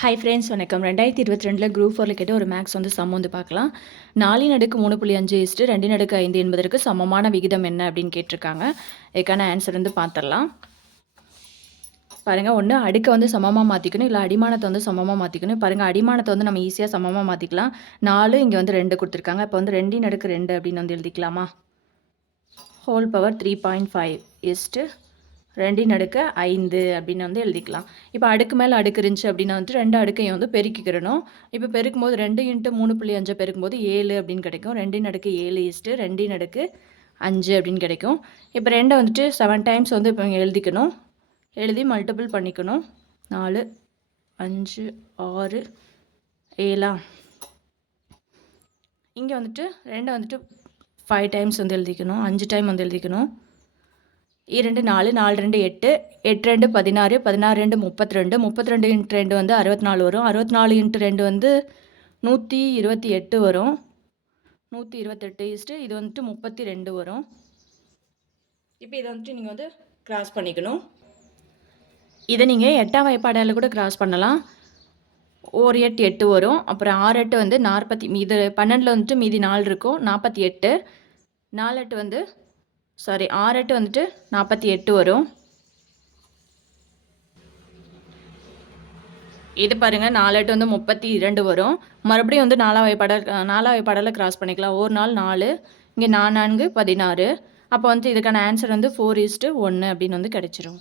Hi friends, வணக்கம். 2022 group 4ல கேட்ட ஒரு மேக்ஸ் சம் பார்க்கலாம். 4 அடுக்கு 3.5 2 அடுக்கு 5 என்பதற்கு சமமான விகிதம் என்ன அப்படின்னு கேட்டிருக்காங்க. இதுக்கான ஆன்சர் பார்த்துடலாம். பாருங்கள், ஒன்று அடுக்கை சமமாக மாற்றிக்கணும், இல்லை அடிமானத்தை சமமாக மாற்றிக்கணும். பாருங்கள், அடிமானத்தை நம்ம ஈஸியாக சமமாக மாற்றிக்கலாம். 4 இங்கே 2 கொடுத்துருக்காங்க. இப்போ 2 அடுக்கு 2 அப்படின்னு எழுதிக்கலாமா? ஹோல் பவர் 3.5 2 அடுக்கு 5 அப்படின்னு எழுதிக்கலாம். இப்போ அடுக்கு மேலே அடுக்கு இருந்துச்சு அப்படின்னா 2 அடுக்கையும் பெருக்கிக்கிறணும். இப்போ பெருக்கும் போது 2 × 3.5 பெருக்கும்போது 7 அப்படின்னு கிடைக்கும். 2 அடுக்கு 7 2 அடுக்கு 5 அப்படின்னு கிடைக்கும். இப்போ 2 7 டைம்ஸ் இப்போ எழுதிக்கணும். எழுதி மல்டிபிள் பண்ணிக்கணும். 4 5 6 7 இங்கே 2 5 டைம்ஸ் எழுதிக்கணும். 5 டைம் எழுதிக்கணும். 2 4 4 2 8 8 2 16 16 2 32 32 × 2 64 வரும். 64 × 2 128 வரும். 128 இது 32 வரும். இப்போ இதை நீங்கள் கிராஸ் பண்ணிக்கணும். இதை நீங்கள் 8ஆம் வாய்ப்பாடால் கூட கிராஸ் பண்ணலாம். 1 8 8 வரும். அப்புறம் 6 8 40 இது 12ல் மீதி 4 இருக்கும், 48. 4 8 6 8 48 வரும். இது பாருங்கள், 4 8 32 வரும். மறுபடியும் 4ஆம் வாய்ப்பாடால் கிராஸ் பண்ணிக்கலாம். ஒரு நாள் 4, இங்கே 4 4 16. அப்போ இதுக்கான ஆன்சர் 4:1 அப்படின்னு கிடைச்சிரும்.